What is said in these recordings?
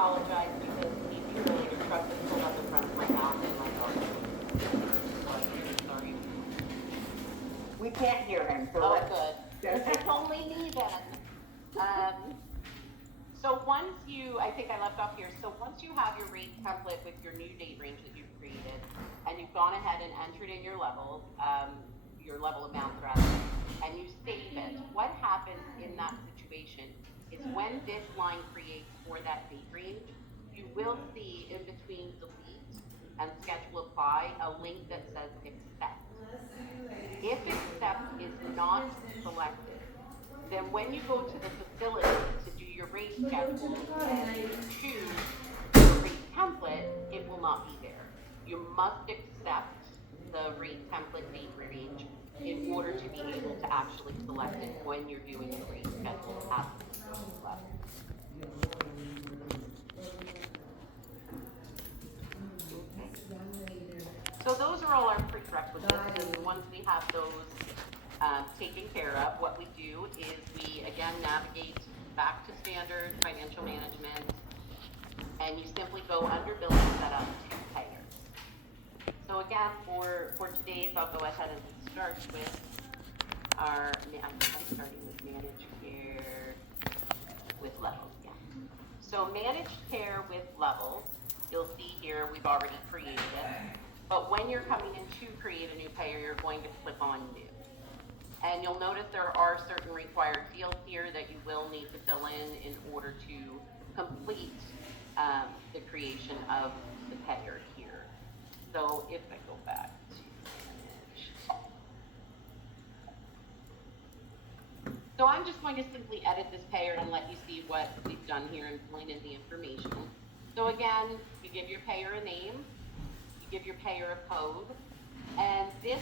apologize because he's really your truck is pulled up in front of my house and my dog. So I'm really sorry. We can't hear him, so Oh, let's. good. It's only me then. So once I think I left off here. So once you have your rate template with your new date range that you've created, and you've gone ahead and entered in your levels, your level amounts rather, and you save it, what happens in that situation is when this line creates for that date range, you will see in between delete and schedule apply a link that says accept. If accept is not selected, then when you go to the facility to do your rate schedule and you choose the rate template, it will not be there. You must accept the rate template date range in order to be able to actually select it when you're doing the rate schedule at the facility level. Okay. So those are all our prerequisites, and once we have those taken care of, what we do is we again navigate back to standard financial management, and you simply go under billing setup to payers. So again, for today's, I'll go ahead and start with I'm starting with managed care with levels. Yeah. So managed care with levels, you'll see here we've already created it. But when you're coming in to create a new payer, you're going to click on new. And you'll notice there are certain required fields here that you will need to fill in order to complete the creation of the payer here. So if I go back to manage. So I'm just going to simply edit this payer and let you see what we've done here and point in the information. So again, you give your payer a name, you give your payer a code, and this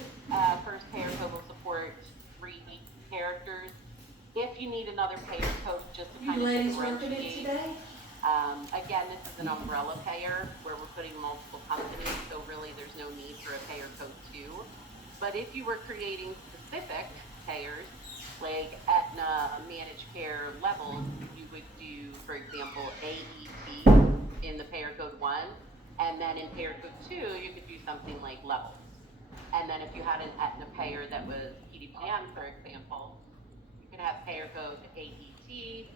first payer code will support 3 characters. If you need another payer code just to kind of differentiate, again, this is an umbrella payer where we're putting multiple companies, so really there's no need for a payer code 2. But if you were creating specific payers, like Aetna managed care levels, you would do, for example, AEP in the payer code 1, and then in payer code 2, you could do something like levels. And then if you had an Aetna payer that was PDPM, for example, you could have payer code AET,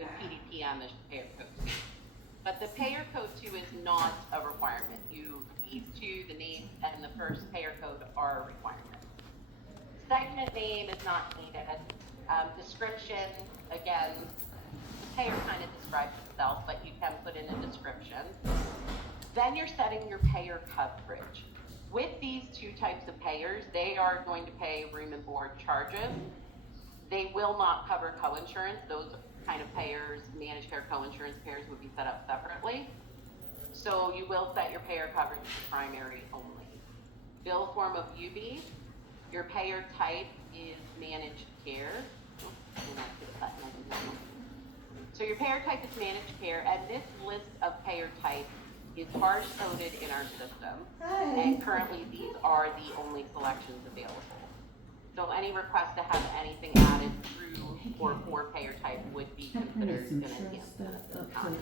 and PDPM is payer code 2. But the payer code 2 is not a requirement. These two, the name and the first payer code, are a requirement. Segment name is not needed. Description, again, the payer kind of describes itself, but you can put in a description. Then you're setting your payer coverage. With these two types of payers, they are going to pay room and board charges. They will not cover co-insurance. Those kind of payers, managed care co-insurance payers, would be set up separately. So you will set your payer coverage to primary only. Bill form of UB. Your payer type is managed care. So your payer type is managed care, and this list of payer types is hard coded in our system. And currently these are the only selections available. So any request to have anything added through or for payer type would be considered an enhancement at this time.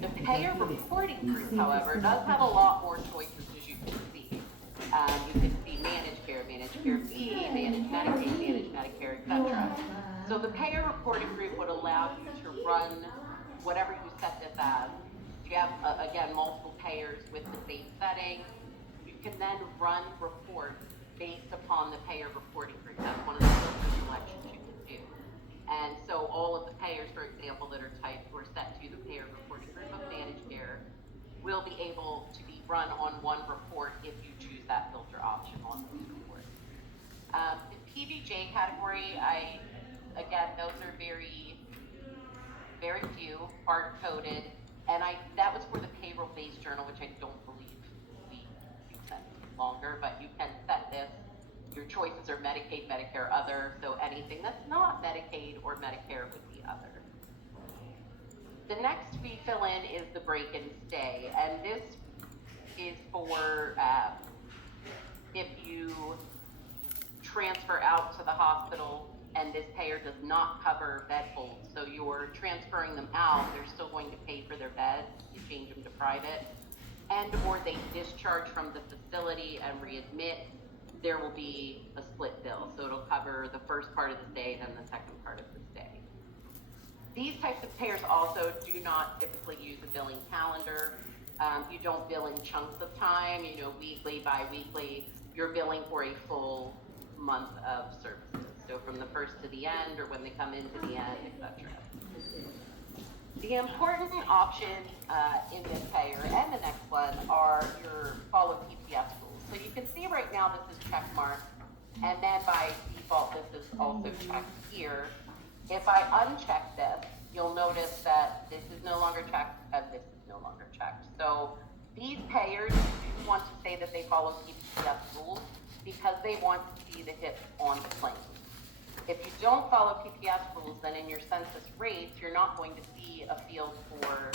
The payer reporting group, however, does have a lot more choices, as you can see. You can see managed care B, managed Medicaid, managed Medicare, etc. So the payer reporting group would allow you to run whatever you set this as. You have, again, multiple payers with the same setting. You can then run reports based upon the payer reporting group. That's one of the filter selections you can do. And so all of the payers, for example, that are typed or set to the payer reporting group of managed care will be able to be run on one report if you choose that filter option on those reports. The PBJ category, again, those are very, very few, hard-coded, and that was for the payroll-based journal, which I don't believe we sent longer, but you can set this. Your choices are Medicaid, Medicare, other, so anything that's not Medicaid or Medicare would be other. The next we fill in is the break and stay, and this is for if you transfer out to the hospital and this payer does not cover bed holds, so you're transferring them out, they're still going to pay for their bed, you change them to private, and or they discharge from the facility and readmit, there will be a split bill. So it'll cover the first part of the stay and the second part of the stay. These types of payers also do not typically use a billing calendar. You don't bill in chunks of time, you know, weekly, bi-weekly. You're billing for a full month of services. So from the first to the end, or when they come into the end, etc. The important option in this payer and the next one are your follow PPS rules. So you can see right now this is check mark, and then by default this is also checked here. If I uncheck this, you'll notice that this is no longer checked and this is no longer checked. So these payers do want to say that they follow PPS rules because they want to see the HIPs on the claim. If you don't follow PPS rules, then in your census rates, you're not going to see a field for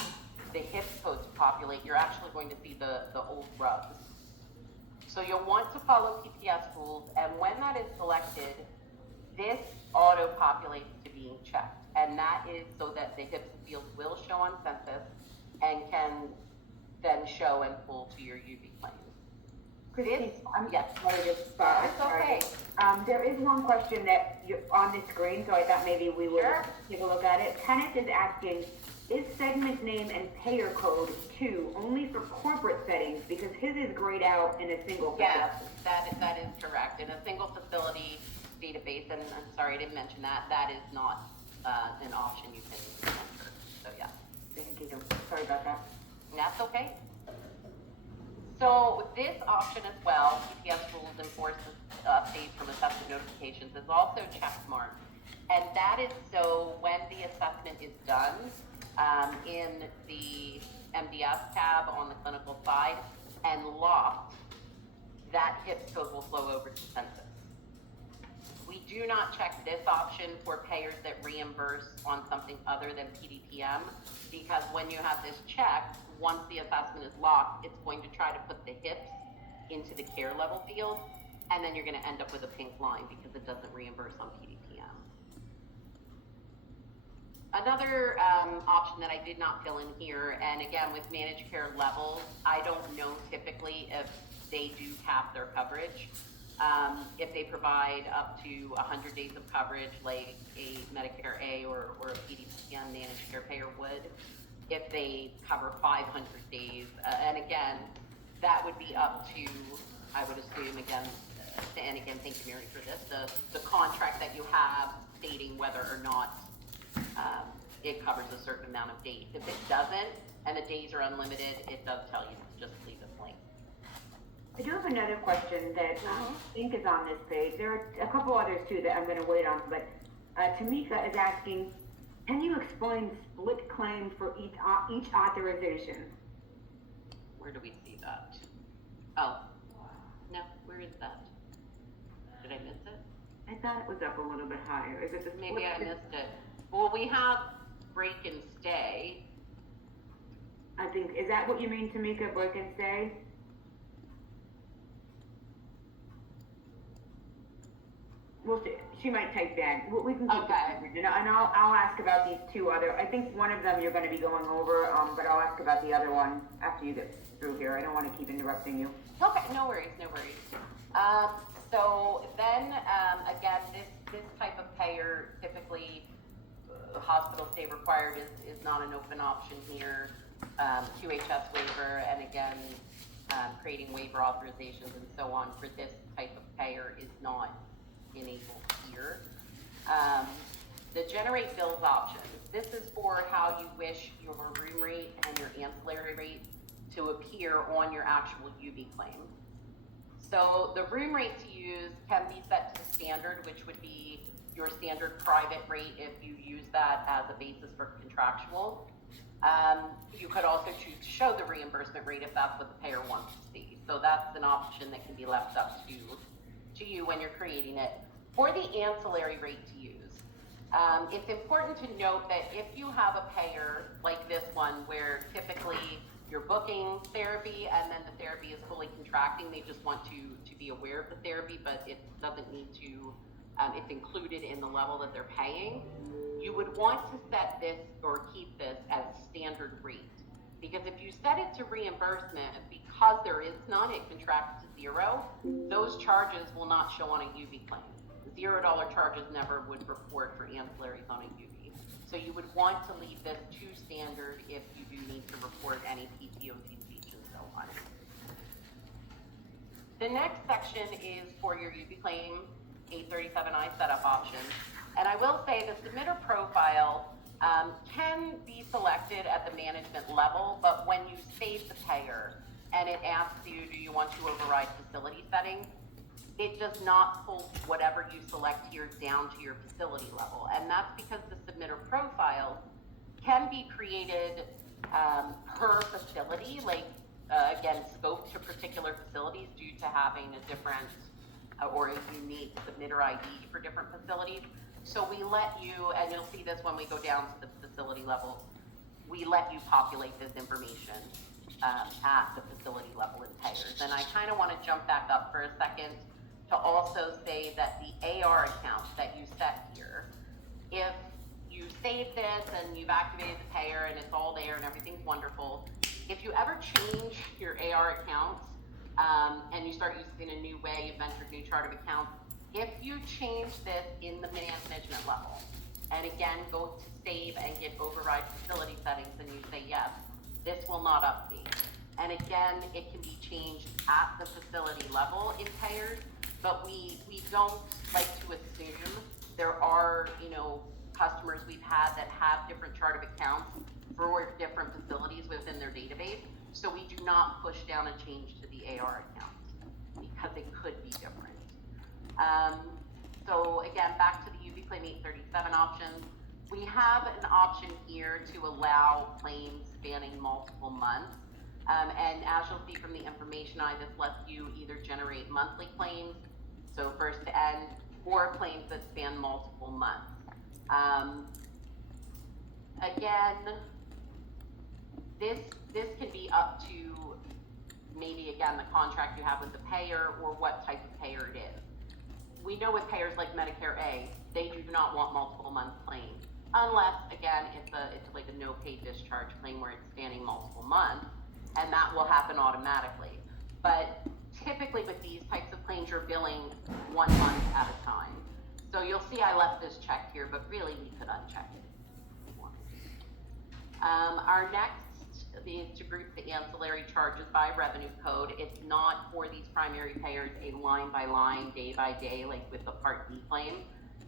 the HIPs code to populate. You're actually going to see the old RUBs. So you'll want to follow PPS rules, and when that is selected, this auto-populates to being checked. And that is so that the HIPs field will show on census and can then show and pull to your UV claim. Christine, I'm yes. sorry to stop. It's okay. There is one question that you're on the screen, so I thought maybe we would take a look at it. Kenneth is asking, is segment name and payer code 2 only for corporate settings? Because his is grayed out in a single facility. Yes, that is correct. In a single facility database, and I'm sorry I didn't mention that, that is not an option you can enter. So yeah. Thank you. Sorry about that. And that's okay. So this option as well, PPS rules enforces updates from assessment notifications, is also check marked. And that is so when the assessment is done in the MDS tab on the clinical side and locked, that HIPS code will flow over to census. We do not check this option for payers that reimburse on something other than PDPM, because when you have this checked, once the assessment is locked, it's going to try to put the HIPS into the care level field, and then you're going to end up with a pink line because it doesn't reimburse on PDPM. Another option that I did not fill in here, and again with managed care levels, I don't know typically if they do cap their coverage. If they provide up to 100 days of coverage like a Medicare A or a PDPM managed care payer would, if they cover 500 days, and again, that would be up to, I would assume, again, and again, thank you, Mary, for this, the contract that you have stating whether or not it covers a certain amount of days. If it doesn't, and the days are unlimited, it does tell you to just leave it blank. I do have another question that I think is on this page. There are a couple others too that I'm going to wait on, but Tamika is asking, can you explain split claim for each authorization? Where do we see that? Oh, no, where is that? Did I miss it? I thought it was up a little bit higher. Is it the split? Maybe I missed it. Well, we have break and stay. I think, is that what you mean, Tamika, break and stay? We'll see. She might type that. We can keep it. And I'll ask about these two other. I think one of them you're going to be going over, but I'll ask about the other one after you get through here. I don't want to keep interrupting you. Okay, no worries, no worries. So then, again, this type of payer, typically hospital stay required is not an open option here. QHS waiver, and again, creating waiver authorizations and so on for this type of payer is not enabled here. The generate bills option. This is for how you wish your room rate and your ancillary rate to appear on your actual UB claim. So the room rate to use can be set to standard, which would be your standard private rate if you use that as a basis for contractual. You could also choose to show the reimbursement rate if that's what the payer wants to see. So that's an option that can be left up to you when you're creating it. For the ancillary rate to use, it's important to note that if you have a payer like this one where typically you're booking therapy and then the therapy is fully contracting, they just want to be aware of the therapy, but it doesn't need to it's included in the level that they're paying. You would want to set this or keep this as standard rate. Because if you set it to reimbursement, because there is none, it contracts to zero, those charges will not show on a UV claim. $0 charges never would report for ancillaries on a UV. So you would want to leave this to standard if you do need to report any PTOT speech and so on. The next section is for your UV claim 837I setup option. And I will say the submitter profile can be selected at the management level, but when you save the payer and it asks you, do you want to override facility settings, it does not pull whatever you select here down to your facility level. And that's because the submitter profile can be created per facility, like again, scoped to particular facilities due to having a different or a unique submitter ID for different facilities. So we let you, and you'll see this when we go down to the facility level, we let you populate this information at the facility level in payers. And I kind of want to jump back up for a second to also say that the AR account that you set here, if you save this and you've activated the payer and it's all there and everything's wonderful, if you ever change your AR account and you start using a new way, you've entered new chart of accounts, if you change this in the management level, and again, go to save and get override facility settings and you say yes, this will not update. And again, it can be changed at the facility level in payers, but we don't like to assume. There are, customers we've had that have different chart of accounts for different facilities within their database. So we do not push down a change to the AR account because it could be different. So again, back to the UV Claim 837 options. We have an option here to allow claims spanning multiple months. And as you'll see from the information, this lets you either generate monthly claims, so first to end, or claims that span multiple months. Again, this can be up to maybe, again, the contract you have with the payer or what type of payer it is. We know with payers like Medicare A, they do not want multiple month claims, unless, again, it's like a no pay discharge claim where it's spanning multiple months, and that will happen automatically. But typically with these types of claims, you're billing 1 month at a time. So you'll see I left this checked here, but really we could uncheck it if we wanted to. Our next is to group the ancillary charges by revenue code. It's not for these primary payers a line by line, day by day, like with the Part D claim.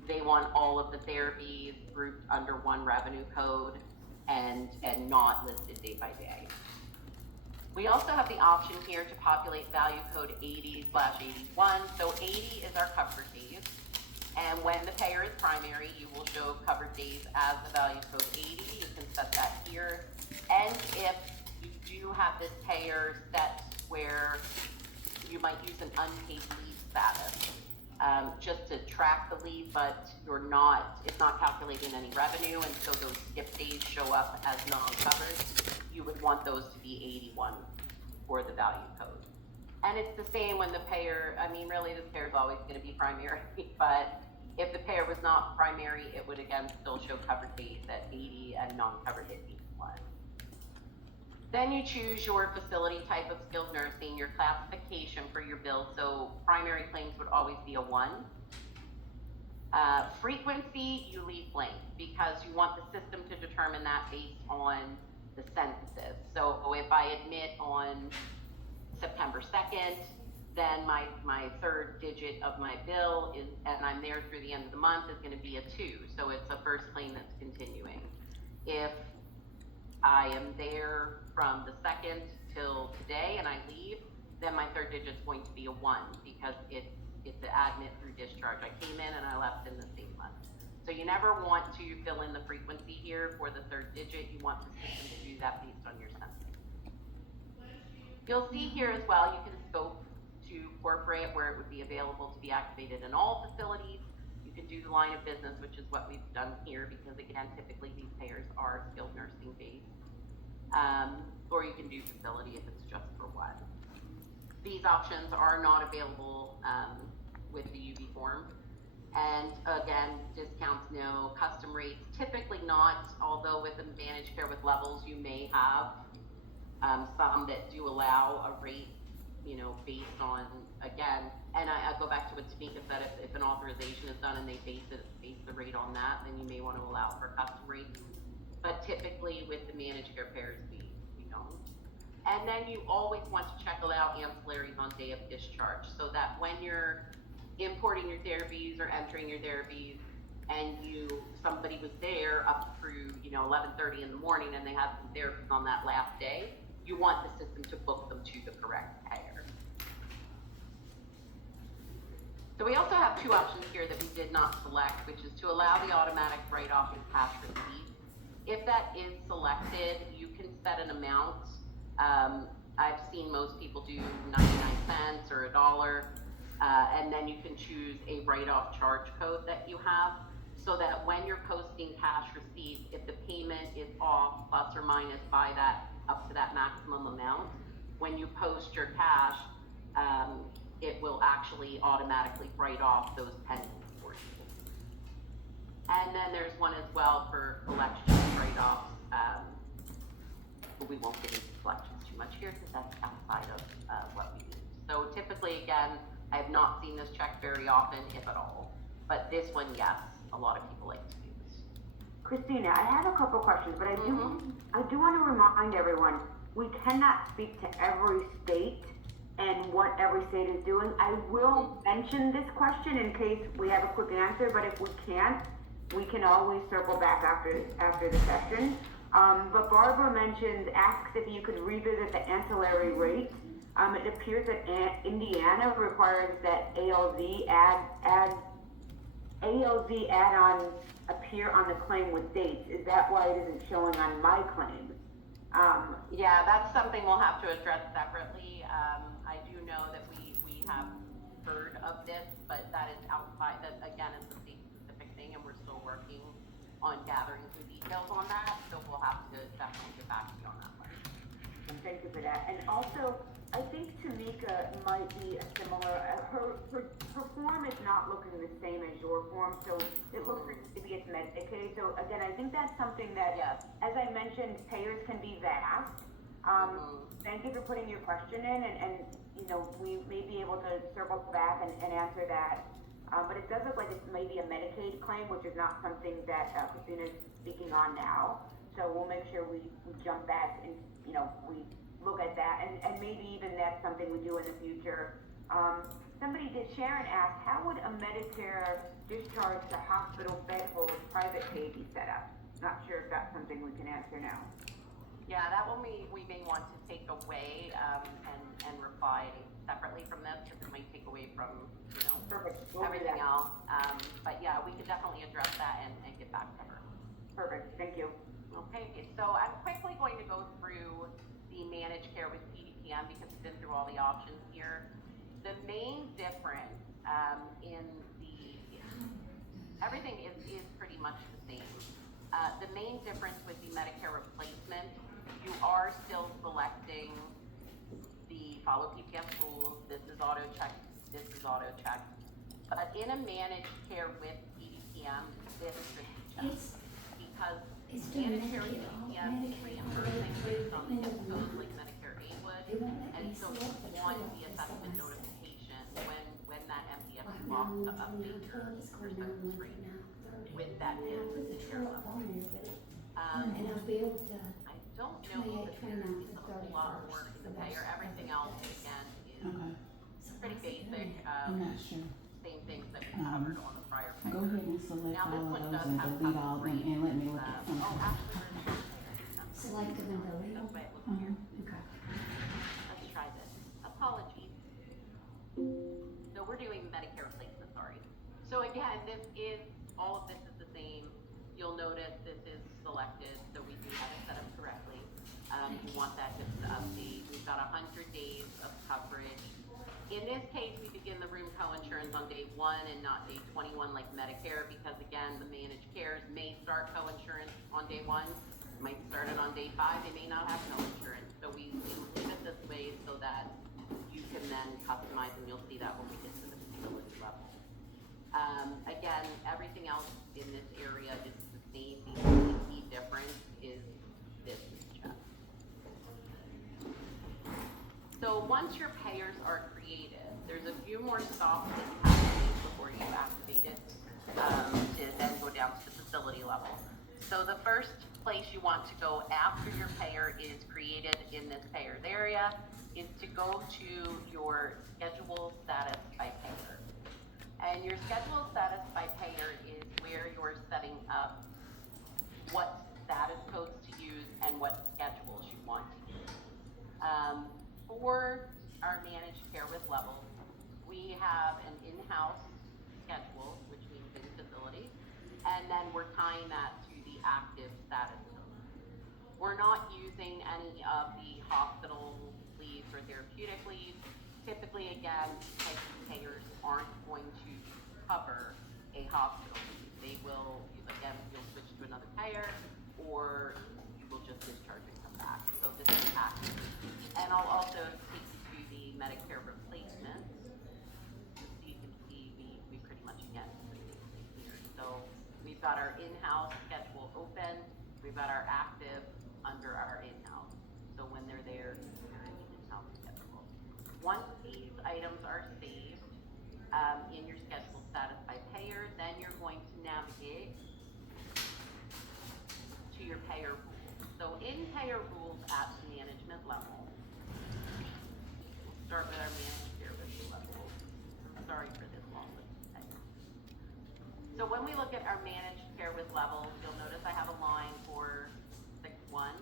They want all of the therapies grouped under one revenue code and not listed day by day. We also have the option here to populate value code 80/81. So 80 is our covered days. And when the payer is primary, you will show covered days as the value code 80. You can set that here. And if you do have this payer set where you might use an unpaid leave status, just to track the leave, but it's not calculating any revenue, and so those skip days show up as non-covered, you would want those to be 81 for the value code. And it's the same when the payer, really this payer is always going to be primary, but if the payer was not primary, it would again still show covered days at 80 and non-covered at 81. Then you choose your facility type of skilled nursing, your classification for your bill. So primary claims would always be a 1. Frequency, you leave blank because you want the system to determine that based on the census. So if I admit on September 2nd, then my third digit of my bill is, and I'm there through the end of the month, is going to be a 2. So it's a first claim that's continuing. If I am there from the 2nd till today and I leave, then my third digit is going to be a 1 because it's the admit through discharge. I came in and I left in the same month. So you never want to fill in the frequency here for the third digit. You want the system to do that based on your census. You'll see here as well, you can scope to incorporate where it would be available to be activated in all facilities. You can do the line of business, which is what we've done here, because again, typically these payers are skilled nursing based. Or you can do facility if it's just for one. These options are not available with the UV form. And again, discounts no, custom rates typically not, although with a managed care with levels, you may have some that do allow a rate, based on, again, and I go back to what Tamika said, if an authorization is done and they base the rate on that, then you may want to allow for custom rates. But typically with the managed care pairs, we don't. And then you always want to check out ancillaries on day of discharge, so that when you're importing your therapies or entering your therapies, and somebody was there up through 11:30 in the morning, and they had some therapies on that last day, you want the system to book them to the correct payer. So we also have two options here that we did not select, which is to allow the automatic write-off of cash receipts. If that is selected, you can set an amount. I've seen most people do 99 cents or $1, and then you can choose a write-off charge code that you have, so that when you're posting cash receipts, if the payment is off plus or minus by that up to that maximum amount, when you post your cash, it will actually automatically write off those pennies for you. And then there's one as well for collection write-offs. But we won't get into collections too much here because that's outside of what we need. So typically, again, I have not seen this check very often, if at all. But this one, yes, a lot of people like to use. Christina, I have a couple questions, but I do want to remind everyone, we cannot speak to every state and what every state is doing. I will mention this question in case we have a quick answer, but if we can't, we can always circle back after the session. But Barbara asks if you could revisit the ancillary rate. It appears that Indiana requires that ALZ add-on appear on the claim with dates. Is that why it isn't showing on my claim? Yeah, that's something we'll have to address separately. I do know that we have heard of this, but that is outside, that again is a state specific thing, and we're still working on gathering some details on that, so we'll have to definitely get back to you on that one. And thank you for that. And also, I think Tamika might be a similar, her form is not looking the same as your form, so it looks like maybe it's Medicaid. So again, I think that's something that, yes, as I mentioned, payers can be vast. Thank you for putting your question in, and we may be able to circle back and answer that. But it does look like it's maybe a Medicaid claim, which is not something that Christina is speaking on now. So we'll make sure we jump back and we look at that, and maybe even that's something we do in the future. Sharon asked, how would a Medicare discharge to hospital bed hold private pay be set up? Not sure if that's something we can answer now. Yeah, that one we may want to take away and reply separately from this, because it might take away from Perfect. everything else. But yeah, we can definitely address that and get back to her. Perfect. Thank you. Okay, so I'm quickly going to go through the managed care with PDPM because we've been through all the options here. The main difference everything is pretty much the same. The main difference with the Medicare replacement, you are still selecting the follow PPS rules. This is auto check. This is auto check. But in a managed care with PDPM, this is the check, because managed care with PDPM is reimbursing based on the zip code like Medicare A would, and so you want the assessment notification when that MDS is lost to update your census rate with that care level. I don't know if there's a whole lot more to the payer. Everything else, again, is pretty basic. I'm not sure. Same things that we covered on the prior payer. Go ahead and select Now, this all one of does those and have delete all of them custom and let me look at rates. something. Actually, Select them and delete them? that's the way it looks here. Okay. Let's try this. Apologies. So we're doing Medicare replacement, sorry. So again, all of this is the same. You'll notice this is selected, so we do have it set up correctly. You want that just to update. We've got 100 days of coverage. In this case, we begin the room co-insurance on day 1 and not day 21 like Medicare, because again, the managed cares may start co-insurance on day 1, might start it on day 5, they may not have no insurance. So we leave it this way so that you can then customize, and you'll see that when we get to the facility level. Again, everything else in this area is the same. The only key difference is this check. So once your payers are created, there's a few more stops that you have to make before you activate it, to then go down to the facility level. So the first place you want to go after your payer is created in this payers area is to go to your schedule status by payer. And your schedule status by payer is where you're setting up what status codes to use and what schedules you want to use. For our managed care with levels, we have an in-house schedule, which means in facility, and then we're tying that to the active status code. We're not using any of the hospital leaves or therapeutic leaves. Typically, again, because payers aren't going to cover a hospital leave. They will, again, you'll switch to another payer, or you will just discharge and come back. So this is active. And I'll also take you to the Medicare replacement. So you can see we pretty much, again, here. So we've got our in-house schedule open. We've got our active under our in-house. So when they're there, they're in the in-house schedule. Once these items are saved in your schedule status by payer, then you're going to navigate to your payer rules. So in payer rules at management level, we'll start with our managed care risk level. I'm sorry for this long list of payers. So when we look at our managed care with levels, you'll notice I have a line for 6.1.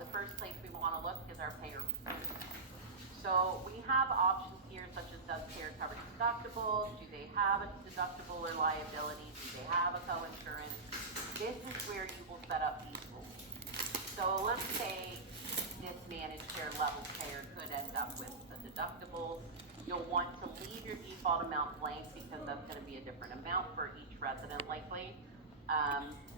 The first place we want to look is our payer rules. So we have options here such as does payer cover deductibles, do they have a deductible or liability, do they have a co-insurance? This is where you will set up these rules. So let's say this managed care level payer could end up with a deductible. You'll want to leave your default amount blank because that's going to be a different amount for each resident likely.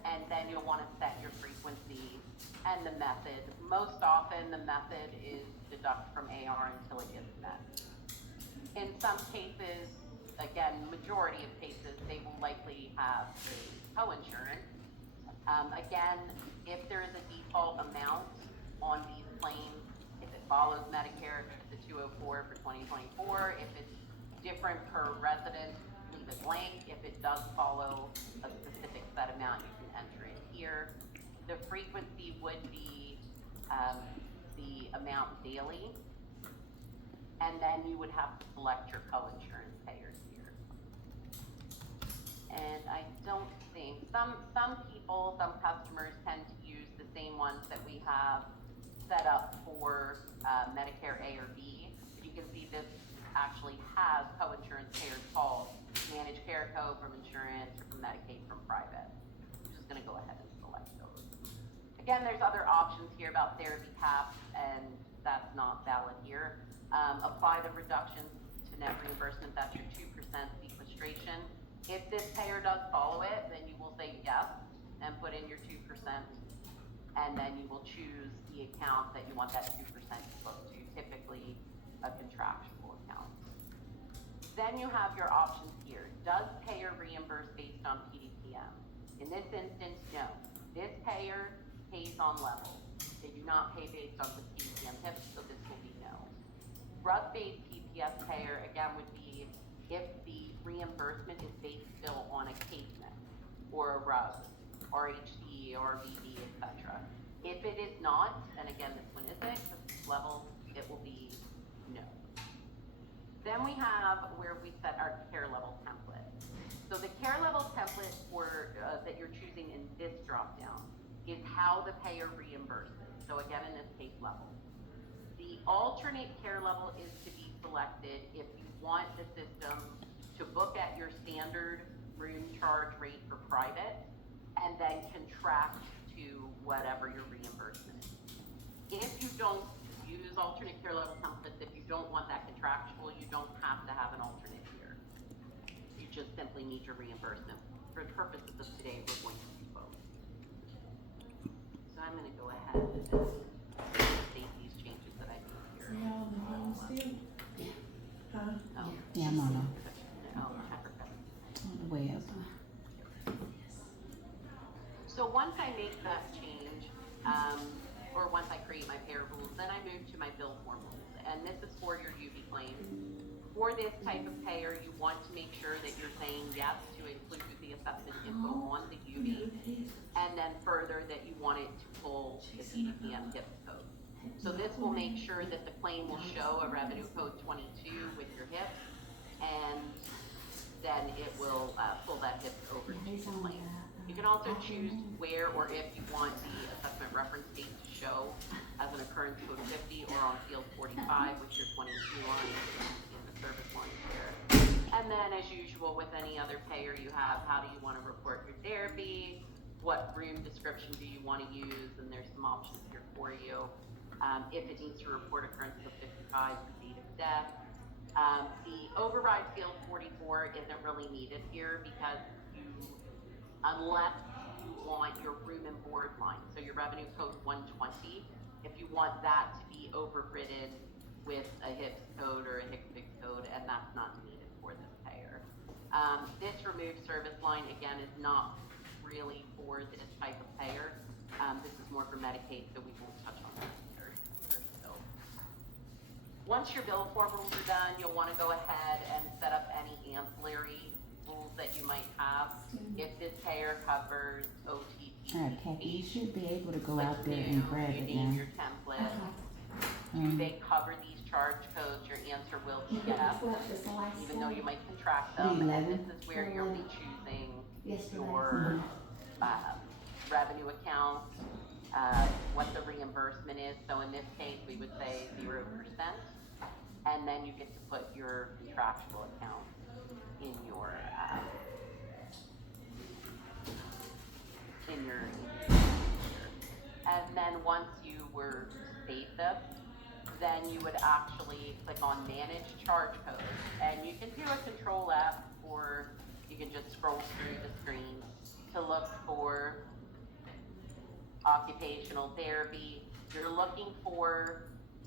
And then you'll want to set your frequency and the method. Most often the method is deduct from AR until it gets met. In some cases, again, majority of cases, they will likely have a co-insurance. Again, if there is a default amount on these claims, if it follows Medicare, the 204 for 2024, if it's different per resident, leave it blank. If it does follow a specific set amount, you can enter it here. The frequency would be the amount daily, and then you would have to select your co-insurance payers here. And I don't think, some customers tend to use the same ones that we have set up for Medicare A or B. But you can see this actually has co-insurance payers called Managed Care Co from insurance or from Medicaid from private. I'm just going to go ahead and select those. Again, there's other options here about therapy caps, and that's not valid here. Apply the reductions to net reimbursement. That's your 2% sequestration. If this payer does follow it, then you will say yes and put in your 2%, and then you will choose the account that you want that 2% to go to, typically a contractual account. Then you have your options here. Does payer reimburse based on PDPM? In this instance, no. This payer pays on level. They do not pay based on the PDPM tips, so this will be no. RUG-based PPS payer, again, would be if the reimbursement is based still on a case mix, or a RUG, or HD, or VD, etc. If it is not, and again, this one isn't, because it's level, it will be no. Then we have where we set our care level template. So the care level template for that you're choosing in this dropdown is how the payer reimburses. So again, in this case, level. The alternate care level is to be selected if you want the system to book at your standard room charge rate for private and then contract to whatever your reimbursement is. If you don't use alternate care level templates, if you don't want that contractual, you don't have to have an alternate here. You just simply need your reimbursement. For the purposes of today, we're going to do both. So I'm going to go ahead and state these changes that I made here. Yeah, Mama. Oh, check her. Wait. I make that change, or once I create my payer rules, then I move to my bill form rules, and this is for your UB claim. For this type of payer, you want to make sure that you're saying yes to include the assessment info on the UB, and then further that you want it to pull the PDPM HIPS code. So this will make sure that the claim will show a revenue code 22 with your HIPS, and then it will pull that HIPS over to the claim. You can also choose where or if you want the assessment reference date to show as an occurrence code 50 or on field 45 with your 22 line in the service line there. And then as usual with any other payer you have, how do you want to report your therapy? What room description do you want to use? And there's some options here for you. If it needs to report occurrence code 55, the date of death. The override field 44 isn't really needed here because unless you want your room and board line, so your revenue code 120, if you want that to be overridden with a HIPS code or a HICS code, and that's not needed for this payer. This removed service line, again, is not really for this type of payer. This is more for Medicaid, so we won't touch on that here. So once your bill form rules are done, you'll want to go ahead and set up any ancillary rules that you might have. If this payer covers OT, Kathy, you should be able to go out there and grab you it name now. your template. Do they cover these charge codes? Your answer will be yes, even though you might contract them. And this is where you'll be choosing your revenue accounts, what the reimbursement is. So in this case, we would say 0%, and then you get to put your contractual account in your and then once you were to save this, then you would actually click on manage charge codes, and you can do a control F, or you can just scroll through the screen to look for occupational therapy. You're looking for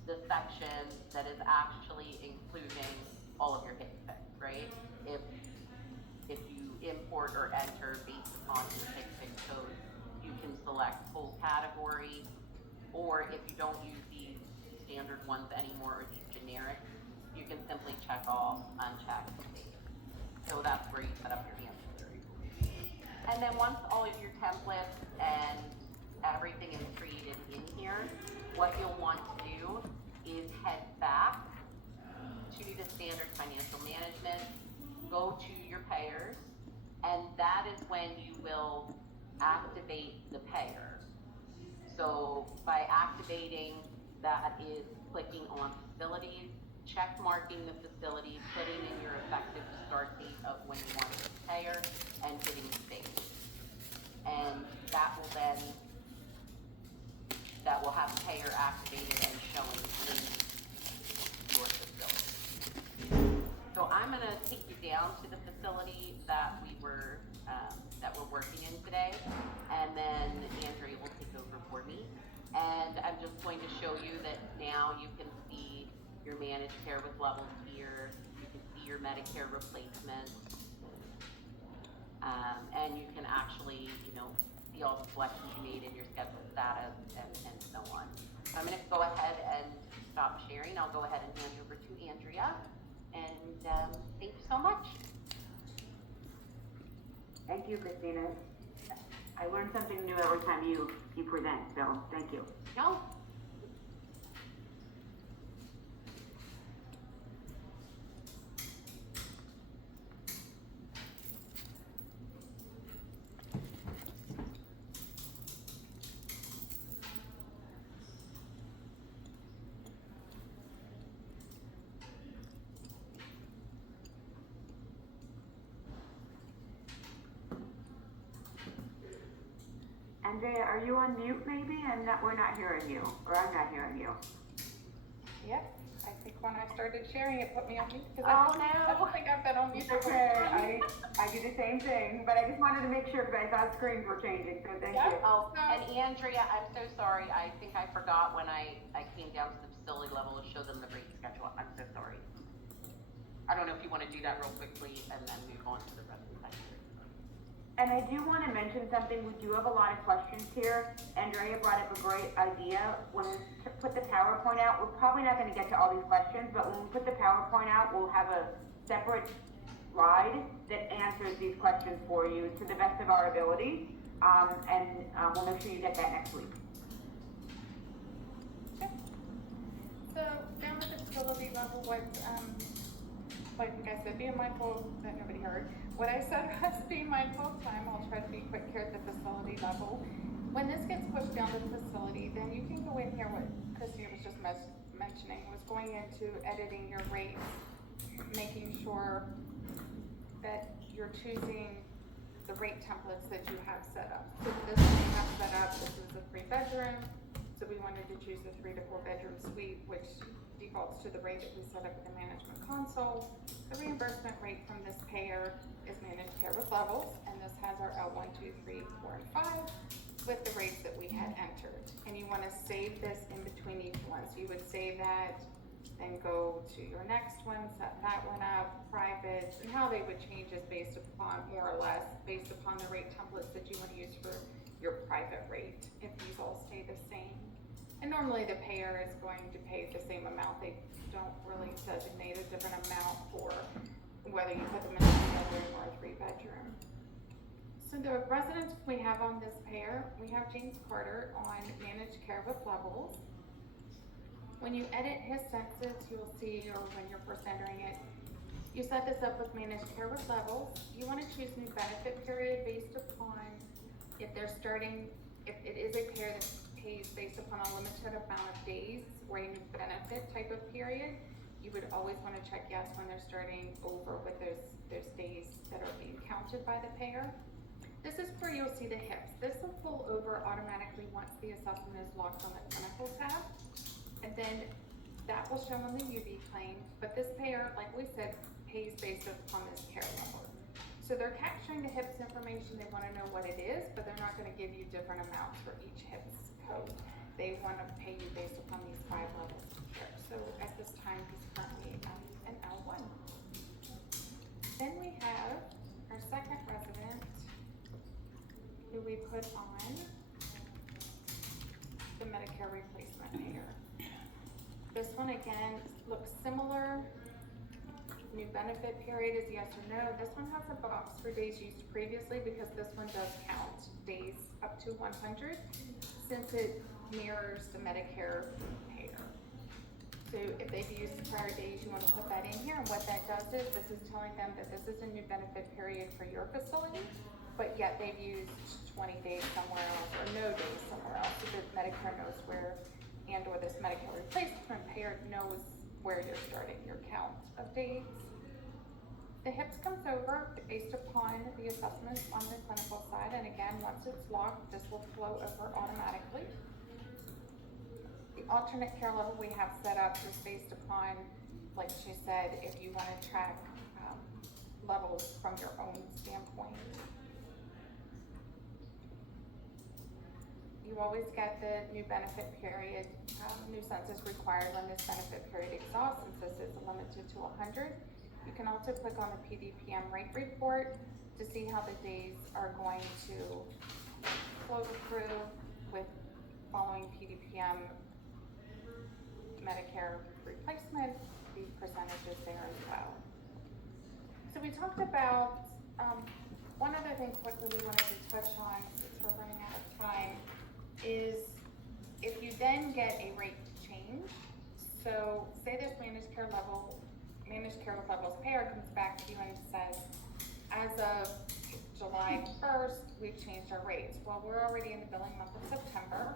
the section that is actually including all of your HICS, right? If you import or enter based upon your HICS code, you can select full category, or if you don't use these standard ones anymore or these generic, you can simply check off, uncheck, save. So that's where you set up your ancillary rules. And then once all of your templates and everything is created in here, what you'll want to do is head back to the standard financial management, go to your payers, and that is when you will activate the payer. So by activating, that is clicking on facilities, check marking the facility, putting in your effective start date of when you want the payer, and hitting save. And that will have payer activated and showing in your facility. So I'm gonna take you down to the facility that we're working in today, and then Andrea will take over for me. And I'm just going to show you that now you can see your managed care with levels here. You can see your Medicare replacement. And you can actually, see all the selections you made in your schedule status and so on. So I'm going to go ahead and stop sharing. I'll go ahead and hand over to Andrea. And thank you so much. Thank you, Christina. I learn something new every time you present, so thank you. No. Andrea, are you on mute maybe? We're not hearing you, or I'm not hearing you. Yep, I think when I started sharing, it put me on mute, because Oh, I no. don't think I've been on mute. Okay, I do the same thing, but I just wanted to make sure because I thought screens were changing, so thank you. Oh, and Andrea, I'm so sorry. I think I forgot when I came down to the facility level to show them the rate schedule. I'm so sorry. I don't know if you want to do that real quickly and then move on to the rest of the section. And I do want to mention something, we do have a lot of questions here. Andrea brought up a great idea. When we put the PowerPoint out, we're probably not going to get to all these questions, but when we put the PowerPoint out, we'll have a separate slide that answers these questions for you to the best of our ability. We'll make sure you get that next week. So down at the facility level, what, like I said, being mindful that nobody heard. What I said was be mindful of time. I'll try to be quick here at the facility level. When this gets pushed down to the facility, then you can go in here, what Christy was just mentioning, was going into editing your rates, making sure that you're choosing the rate templates that you have set up. So this one we have set up, this is a 3-bedroom. So we wanted to choose the 3 to 4 bedroom suite, which defaults to the rate that we set up in the management console. The reimbursement rate from this payer is managed care with levels, and this has our L1, 2, 3, 4, and 5 with the rates that we had entered. And you want to save this in between each one. So you would save that, then go to your next one, set that one up, privates, and how they would change is based upon, more or less, based upon the rate templates that you want to use for your private rate, if these all stay the same. And normally the payer is going to pay the same amount. They don't really designate a different amount for whether you put them in a 2-bedroom or a 3-bedroom. So the residents we have on this payer, we have James Carter on managed care with levels. When you edit his census, you'll see, or when you're first entering it, you set this up with managed care with levels. You want to choose new benefit period based upon if they're starting, if it is a payer that pays based upon a limited amount of days or a new benefit type of period, you would always want to check yes when they're starting over with those days that are being counted by the payer. This is where you'll see the HIPs. This will pull over automatically once the assessment is locked on the clinical tab. And then that will show on the UV claim, but this payer, like we said, pays based upon this care level. So they're capturing the HIPS information, they wanna know what it is, but they're not gonna give you different amounts for each HIPS code. They wanna pay you based upon these 5 levels of care. So at this time, he's currently an L1. Then we have our second resident, who we put on the Medicare replacement payer. This one again looks similar. New benefit period is yes or no. This one has a box for days used previously because this one does count days up to 100 since it mirrors the Medicare payer. So if they've used prior days, you want to put that in here. And what that does is this is telling them that this is a new benefit period for your facility, but yet they've used 20 days somewhere else or no days somewhere else, so that Medicare knows where, and or this Medicare replacement payer knows where you're starting your count of days. The HIPS comes over based upon the assessments on the clinical side, and again, once it's locked, this will flow over automatically. The alternate care level we have set up is based upon, like she said, if you want to track levels from your own standpoint. You always get the new benefit period, new census required when this benefit period exhausts, since this is limited to 100. You can also click on the PDPM rate report to see how the days are going to flow through with following PDPM Medicare replacement, the percentages there as well. So we talked about, one other thing quickly we wanted to touch on, since we're running out of time, is if you then get a rate change, so say this managed care with levels payer comes back to you and says, as of July 1st, we've changed our rates. Well, we're already in the billing month of September,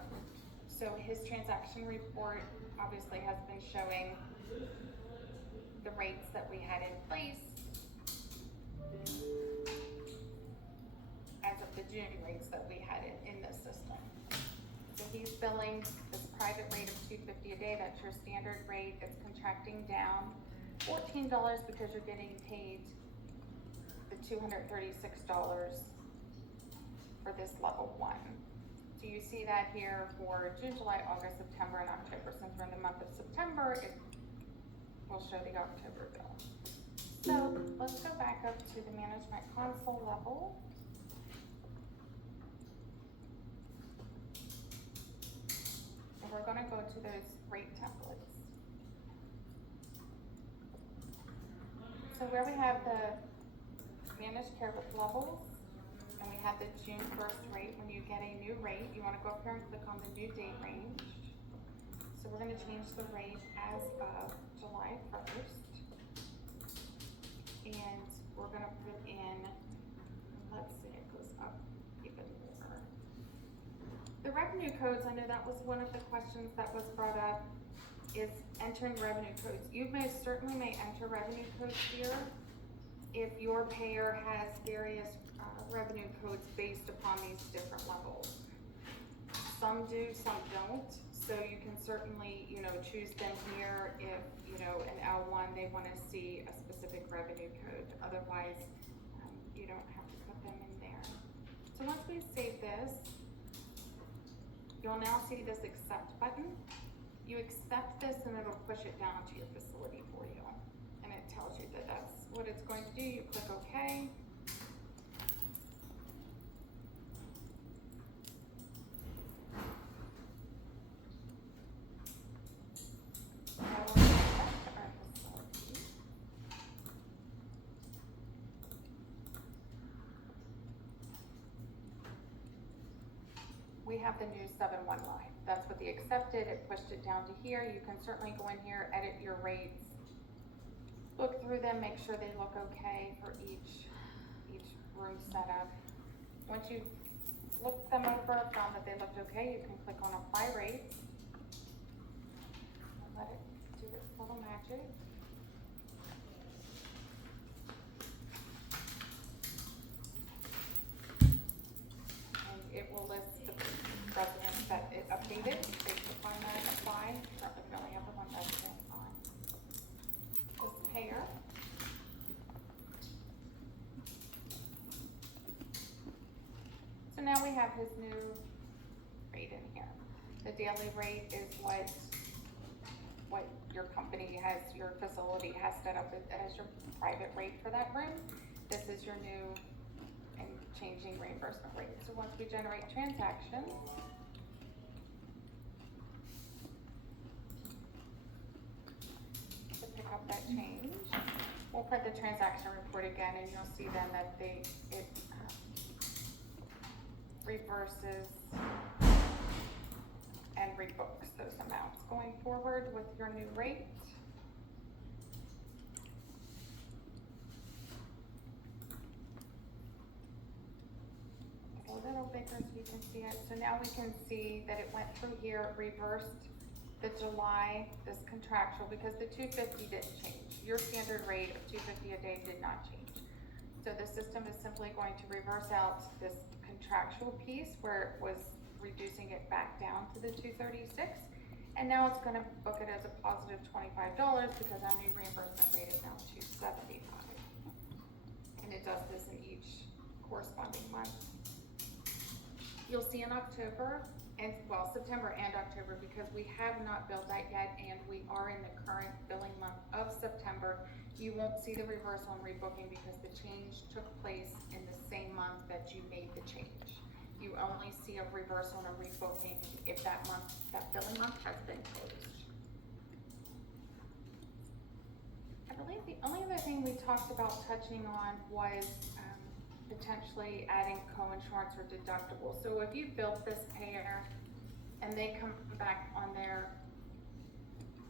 so his transaction report obviously has been showing the rates that we had in place as of the June rates that we had in the system. So he's billing this private rate of $250 a day. That's your standard rate. It's contracting down $14 because you're getting paid the $236 for this level 1. So you see that here for June, July, August, September, and October. Since we're in the month of September, it will show the October bill. So let's go back up to the management console level. we're gonna go to those rate templates. So where we have the managed care with levels, and we have the June 1st rate, when you get a new rate, you wanna go up here and click on the new date range. So we're gonna change the rate as of July 1st. And we're gonna put in, let's see, it goes up even more. The revenue codes, I know that was one of the questions that was brought up, is entering revenue codes. You certainly may enter revenue codes here if your payer has various revenue codes based upon these different levels. Some do, some don't, so you can certainly, choose them here if, in L1, they wanna see a specific revenue code. Otherwise, you don't have to put them in there. So once we save this, you'll now see this accept button. You accept this and it'll push it down to your facility for you. And it tells you that that's what it's going to do. You click OK. Now we'll go back to our facility. We have the new 7-1 line. That's what the accepted, it pushed it down to here. You can certainly go in here, edit your rates, look through them, make sure they look okay for each room setup. Once you looked them over, found that they looked okay, you can click on apply rates. And let it do its little magic. And it will list the residents that it updated based upon that apply. Currently we only have the one resident on this payer. So now we have his new rate in here. The daily rate is what your company has, your facility has set up as your private rate for that room. This is your new and changing reimbursement rate. So once we generate transactions, to pick up that change, we'll print the transaction report again, and you'll see then that it reverses and rebooks those amounts going forward with your new rate. A little bigger so you can see it. So now we can see that it went through here, reversed the July, this contractual, because the 250 didn't change. Your standard rate of 250 a day did not change. So the system is simply going to reverse out this contractual piece where it was reducing it back down to the 236. And now it's gonna book it as a positive $25 because our new reimbursement rate is now 275. And it does this in each corresponding month. You'll see in October, September and October, because we have not billed that yet and we are in the current billing month of September, you won't see the reversal and rebooking because the change took place in the same month that you made the change. You only see a reversal and a rebooking if that billing month has been closed. I believe the only other thing we talked about touching on was potentially adding co-insurance or deductible. So if you built this payer and they come back on their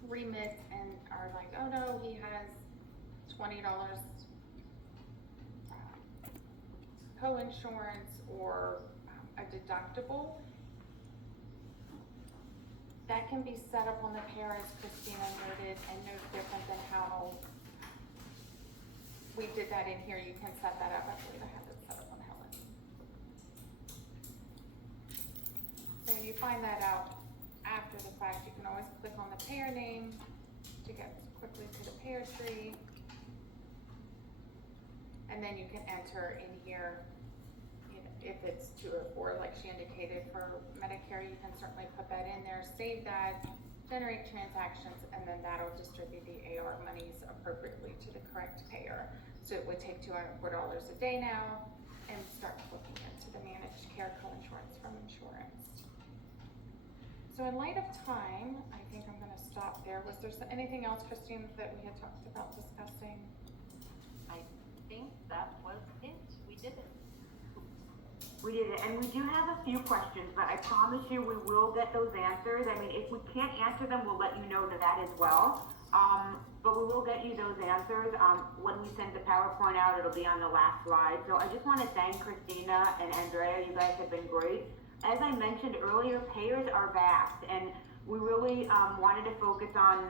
remit and are like, oh no, he has $20 co-insurance or a deductible, that can be set up on the payer as Christina noted and no different than how we did that in here. You can set that up. I believe I have it set up on Helen. So when you find that out after the fact, you can always click on the payer name to get quickly to the payer tree. And then you can enter in here, if it's 204, like she indicated for Medicare, you can certainly put that in there, save that, generate transactions, and then that'll distribute the AR monies appropriately to the correct payer. So it would take $204 a day now and start looking into the managed care co-insurance from insurance. So in light of time, I think I'm gonna stop there. Was there anything else, Christine, that we had talked about discussing? I think that was it. We did it. We did it, and we do have a few questions, but I promise you we will get those answers. I mean, if we can't answer them, we'll let you know that as well. But we will get you those answers. When we send the PowerPoint out, it'll be on the last slide. So I just want to thank Christina and Andrea. You guys have been great. As I mentioned earlier, payers are vast, and we really wanted to focus on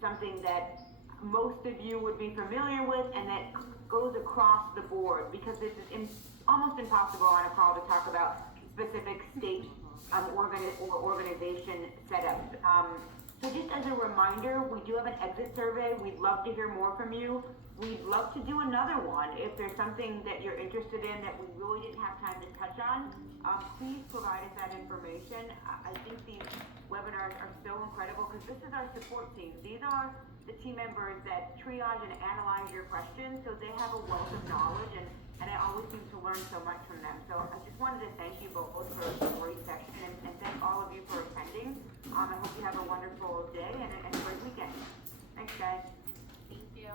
something that most of you would be familiar with and that goes across the board, because this is almost impossible on a call to talk about specific state or organization setups. So just as a reminder, we do have an exit survey. We'd love to hear more from you. We'd love to do another one if there's something that you're interested in that we really didn't have time to touch on. Please provide us that information. I think these webinars are so incredible because this is our support team. These are the team members that triage and analyze your questions, so they have a wealth of knowledge, and I always seem to learn so much from them. So I just wanted to thank you both for a great session, and thank all of you for attending. I hope you have a wonderful day and a great weekend. Thanks, guys. Thank you.